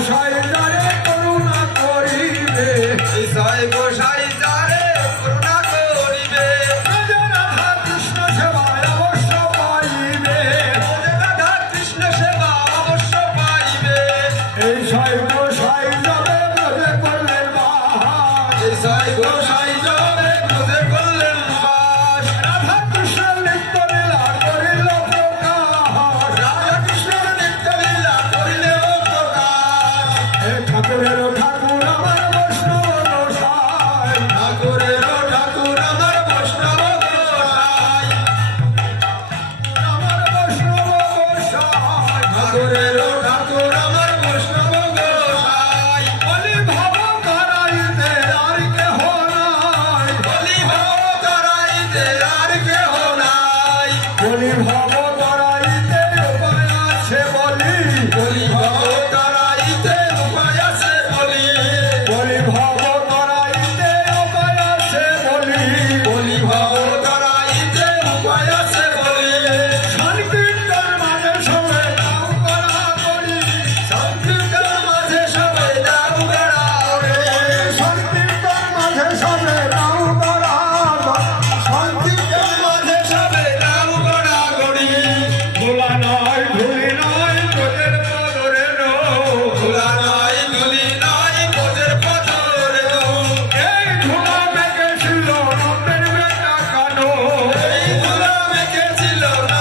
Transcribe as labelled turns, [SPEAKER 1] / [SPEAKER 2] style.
[SPEAKER 1] Scheiße. Hallelujah.
[SPEAKER 2] ধুলা